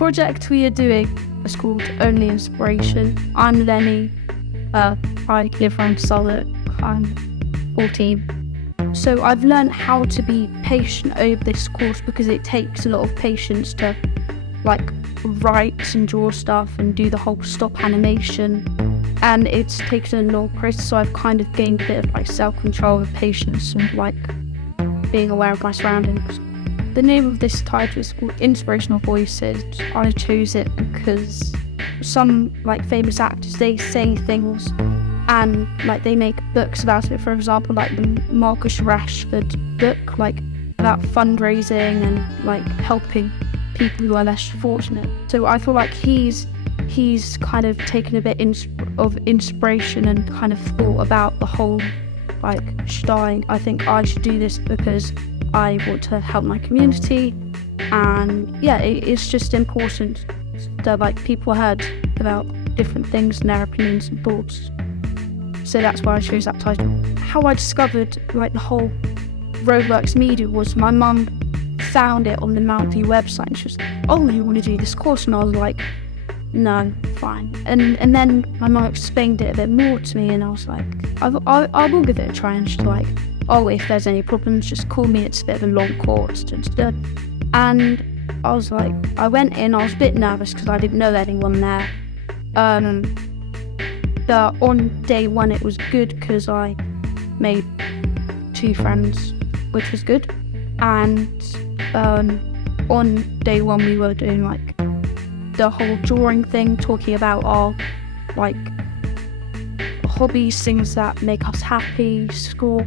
project we are doing is called Only Inspiration. I'm Lenny. I live around Southwark. I'm 14. So I've learned how to be patient over this course because it takes a lot of patience to write and draw stuff and do the whole stop animation, and it's taken a long process, so I've kind of gained a bit of self-control and patience and being aware of my surroundings. The name of this title is called Inspirational Voices. I chose it because some famous actors, they say things and they make books about it. For example, the Marcus Rashford book, about fundraising and helping people who are less fortunate. So I feel he's kind of taken a bit of inspiration and kind of thought about the whole I think I should do this because I want to help my community, and it's just important that people heard about different things and their opinions and thoughts. So that's why I chose that title. How I discovered the whole roadworks media was my mum found it on the Moutview website and she was like, "Oh, you want to do this course?" And I was like, "No, fine." And then my mum explained it a bit more to me, and I was like, I will give it a try. And she's like, "Oh, if there's any problems, just call me. It's a bit of a long course." And I was like, I went in. I was a bit nervous because I didn't know anyone there. On day one, it was good because I made 2 friends, which was good. And on day one, we were doing the whole drawing thing, talking about our hobbies, things that make us happy, school,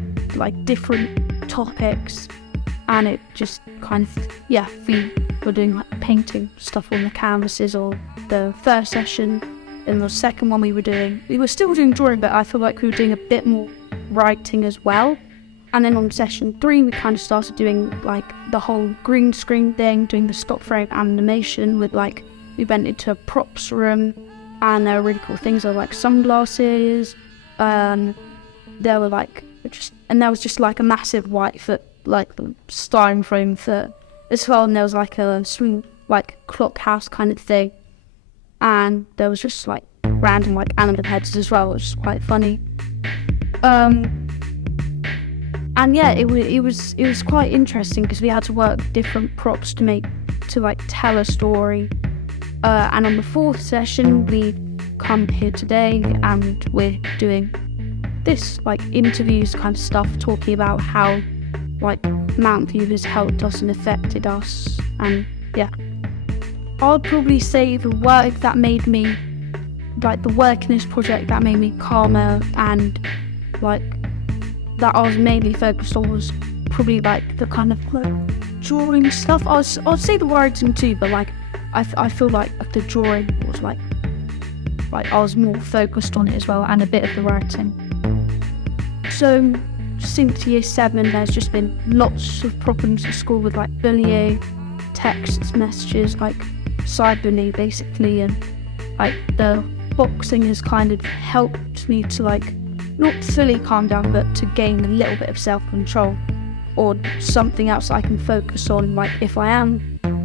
different topics, and it just kind of we were doing painting stuff on the canvases or the first session. In the second one we were still doing drawing, but I feel we were doing a bit more writing as well. And then on session 3 we kind of started doing the whole green screen thing, doing the stop frame animation with we went into a props room, and there were really cool things. There were sunglasses, there were there was just a massive white foot, the styrofoam foot as well, and there was a swing clock house kind of thing, and there was just random animal heads as well, which was quite funny. And it was quite interesting because we had to work different props to tell a story. And on the 4th session, we come here today and we're doing this interviews kind of stuff, talking about how Moutview has helped us and affected us. And I'd probably say the work that made me the work in this project that made me calmer and that I was mainly focused on was probably the kind of drawing stuff. I'd say the writing too, but I feel the drawing was I was more focused on it as well, and a bit of the writing. So since year 7 there's just been lots of problems at school with bullying, text messages, cyberbullying basically, and the boxing has kind of helped me to not fully calm down, but to gain a little bit of self-control or something else I can focus on.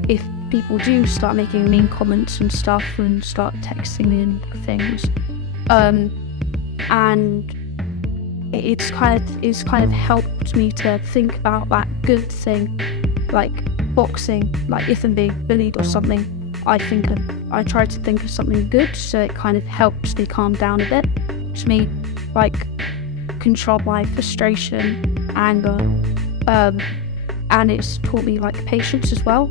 If people do start making mean comments and stuff and start texting me and things, and it's kind of helped me to think about that good thing, boxing. If I'm being bullied or something, I try to think of something good, so it kind of helps me calm down a bit. To me, control my frustration, anger, and it's taught me patience as well.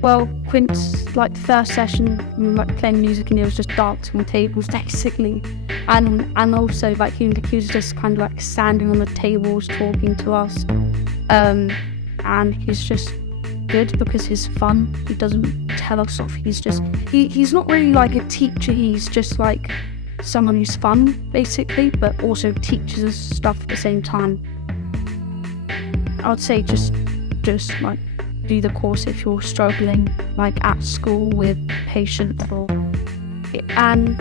Well, Quint's the first session we were playing music and it was just dancing on tables basically, and also he was just kind of standing on the tables talking to us, and he's just good because he's fun. He doesn't tell us off. He's not really a teacher. He's just someone who's fun basically, but also teaches us stuff at the same time. I'd say just do the course if you're struggling at school with patience, and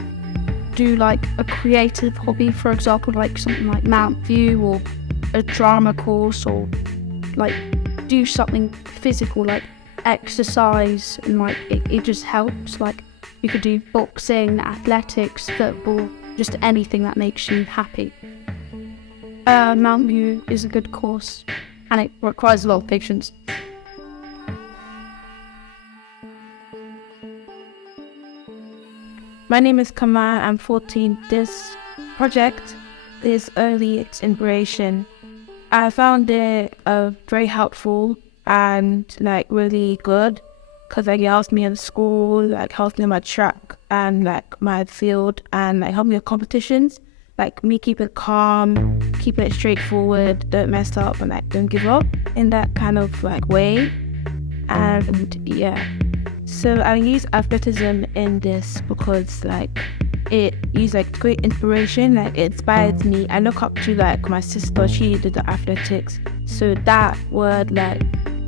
do a creative hobby, for example something Moutview, or a drama course, or do something physical exercise, and like it just helps. Like you could do boxing, athletics, football, just anything that makes you happy. Moutview is a good course, and it requires a lot of patience. My name is Kamal, I'm 14. This project is early inspiration. I found it very helpful and like really good because like it helps me in school, like helps me in my track and like my field, and like help me with competitions. Like me keep it calm, keep it straightforward, don't mess up, and like don't give up in that kind of like way. And yeah. So I use athleticism in this because like it uses like great inspiration, like it inspires me. I look up to like my sister, she did the athletics. So that word like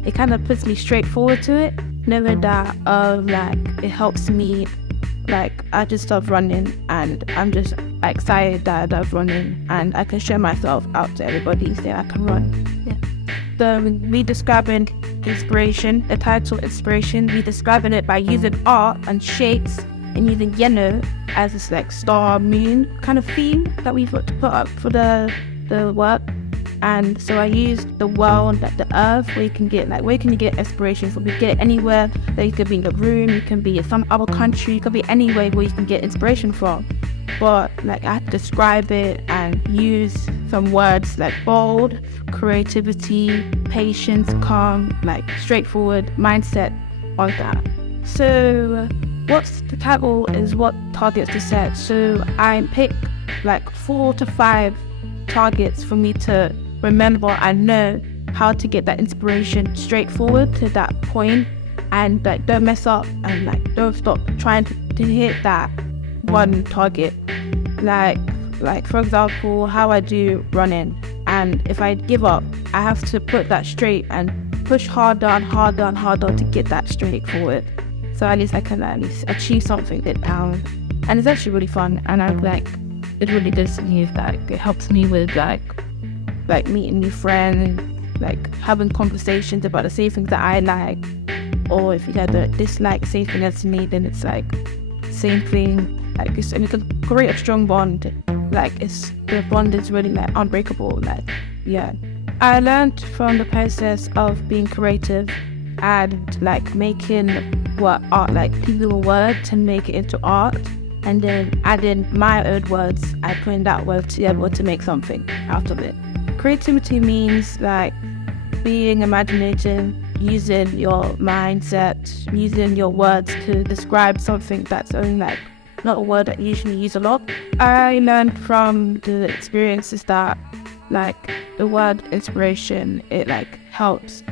it kind of puts me straight forward to it, knowing that like it helps me. Like I just start running and I'm just excited that I'm running and I can show myself out to everybody so I can run. Yeah. So we describing inspiration, the title inspiration, we describing it by using art and shapes and using yellow as this like star moon kind of theme that we've got to put up for the work. And so I used the world, like the earth, where you can get inspiration from. You can get it anywhere. That you could be in the room, you can be in some other country, you could be anywhere where you can get inspiration from. But like I had to describe it and use some words like bold, creativity, patience, calm, like straightforward mindset on that. So what's the title is what targets to set. So I pick like 4 to 5 targets for me to remember and know how to get that inspiration straightforward to that point, and like don't mess up and like don't stop trying to hit that one target. Like for example, how I do running, and if I give up, I have to put that straight and push harder and harder and harder to get that straight forward. So at least I can at least achieve something that down, and it's actually really fun. And I'm like, it really does me like it helps me with like meeting new friends, like having conversations about the same things that I like, or if you don't dislike the same thing as me, then it's like same thing. Like and you can create a strong bond. Like the bond is really like unbreakable. Like yeah, I learned from the process of being creative and like making what art, like people words and make it into art, and then adding my own words. I put in that word together to make something out of it. Creativity means like being imaginative, using your mindset, using your words to describe something that's only like not a word that you usually use a lot. I learned from the experiences that like the word inspiration, it like helps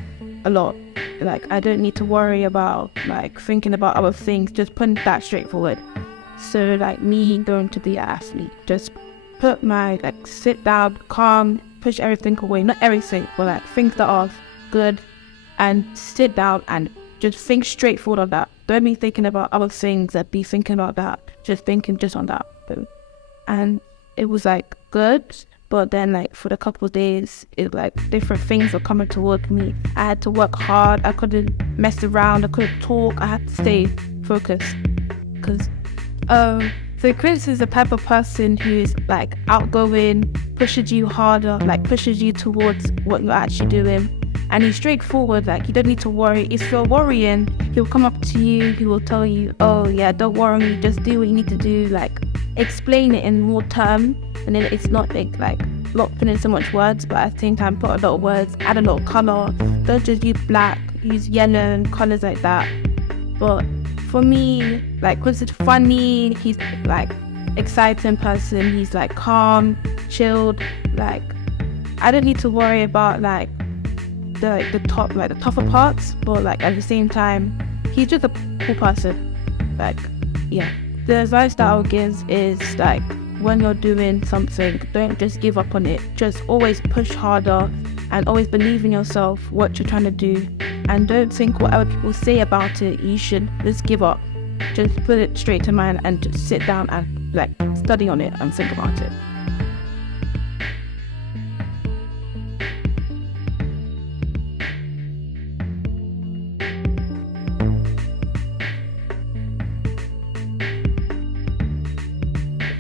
a lot. Like I don't need to worry about like thinking about other things, just putting that straightforward. So like me going to be an athlete, just put my like sit down, calm, push everything away, not everything, but like things that are good, and sit down and just think straightforward on that. Don't be thinking about other things that be thinking about that, just thinking just on that. And it was like good, but then like for the couple of days, it like different things were coming towards me. I had to work hard, I couldn't mess around, I couldn't talk, I had to stay focused. Because so Chris is the type of person who's like outgoing, pushes you harder, like pushes you towards what you're actually doing. And he's straightforward, like you don't need to worry. If you're worrying, he'll come up to you, he will tell you, oh yeah, don't worry, just do what you need to do. Like explain it in more terms, and then it's not like not putting in so much words, but at the same time put a lot of words, add a lot of colour. Don't just use black, use yellow and colours like that. But for me, like, Chris is funny, he's like exciting person, he's like calm, chilled. Like I don't need to worry about like the tougher parts, but like at the same time he's just a cool person. Like yeah, the advice that I'll give is like when you're doing something, don't just give up on it, just always push harder and always believe in yourself, what you're trying to do, and don't think what other people say about it. You should just give up, just put it straight to mind and just sit down and like study on it and think about it.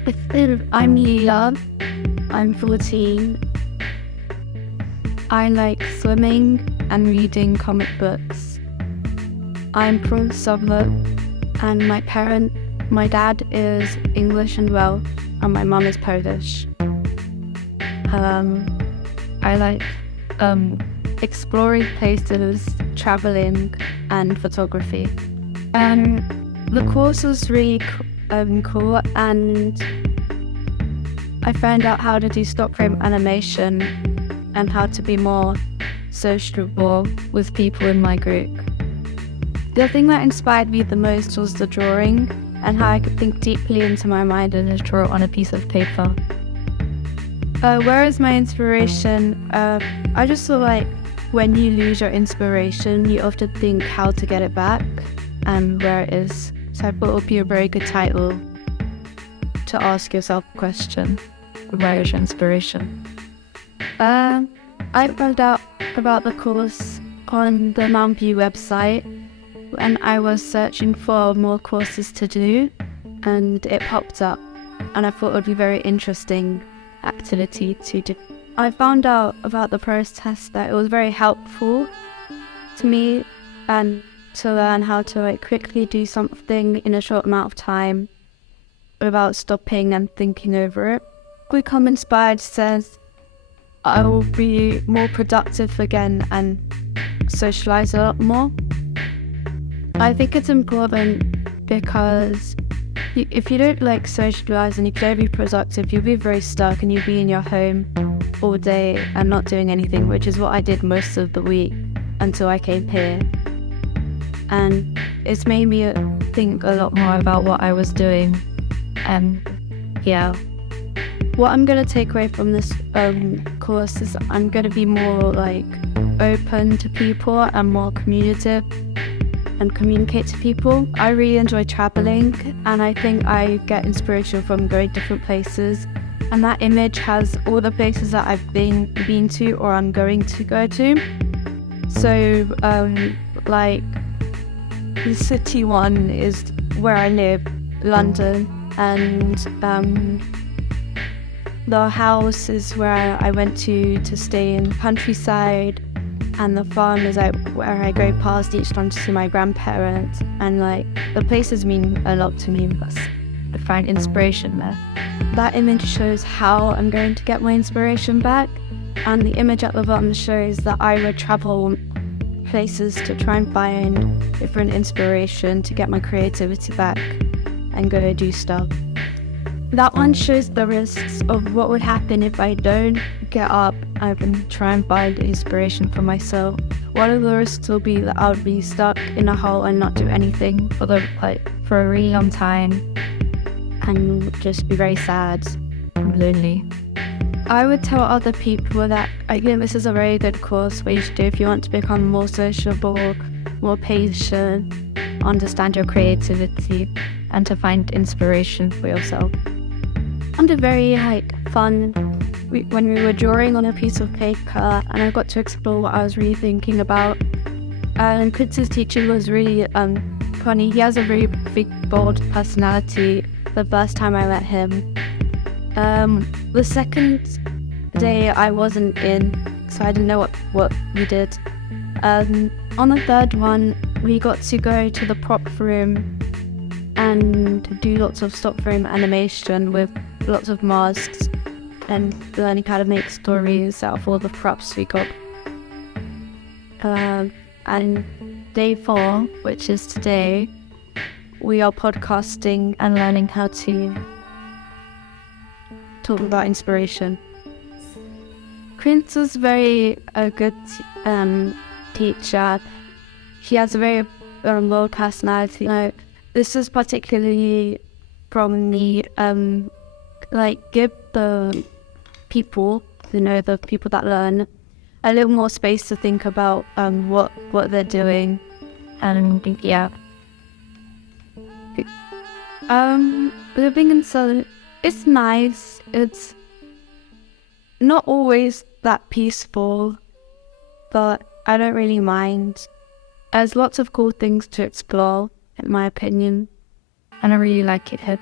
I'm Leah. I'm 14. I like swimming and reading comic books. I'm from Southwark, and my dad is English and Welsh, and my mum is Polish. I like exploring places, traveling, and photography. The course was really cool, and I found out how to do stop frame animation and how to be more sociable with people in my group. The thing that inspired me the most was the drawing and how I could think deeply into my mind and just draw it on a piece of paper. Where is my inspiration? I just feel like when you lose your inspiration, you often think how to get it back and where it is. So I thought it would be a very good title to ask yourself a question. Where is your inspiration? I found out about the course on the Moutview website when I was searching for more courses to do, and it popped up, and I thought it would be a very interesting activity to do. I found out about the process that it was very helpful to me and to learn how to quickly do something in a short amount of time without stopping and thinking over it. Become Inspired says I will be more productive again and socialize a lot more. I think it's important because if you don't socialize and if you don't be productive, you'll be very stuck and you'll be in your home all day and not doing anything, which is what I did most of the week until I came here. And it's made me think a lot more about what I was doing. What I'm going to take away from this course is I'm going to be more open to people and more communicative and communicate to people. I really enjoy traveling, and I think I get inspiration from very different places, and that image has all the places that I've been to or I'm going to go to. So the city one is where I live, London, and the house is where I went to stay in countryside, and the farm is where I go past each time to see my grandparents, and the places mean a lot to me because I find inspiration there. That image shows how I'm going to get my inspiration back, and the image at the bottom shows that I would travel places to try and find different inspiration to get my creativity back and go do stuff. That one shows the risks of what would happen if I don't get up and try and find inspiration for myself. One of the risks will be that I would be stuck in a hole and not do anything for a really long time and just be very sad and lonely. I would tell other people that this is a very good course for you to do if you want to become more sociable, more patient, understand your creativity, and to find inspiration for yourself. And a very fun when we were drawing on a piece of paper, and I got to explore what I was really thinking about. And Quincy's teacher was really funny. He has a very big, bold personality. The first time I met him, the second day I wasn't in, so I didn't know what we did. On the third one, we got to go to the prop room and do lots of stop frame animation with lots of masks and learning how to make stories out of all the props we got. And day 4, which is today, we are podcasting and learning how to talk about inspiration. Quince was very good teacher. He has a very low personality. This is particularly from the give the people, the people that learn, a little more space to think about what they're doing, and living in Southwark, it's nice. It's not always that peaceful, but I don't really mind. There's lots of cool things to explore, in my opinion, and I really like it here.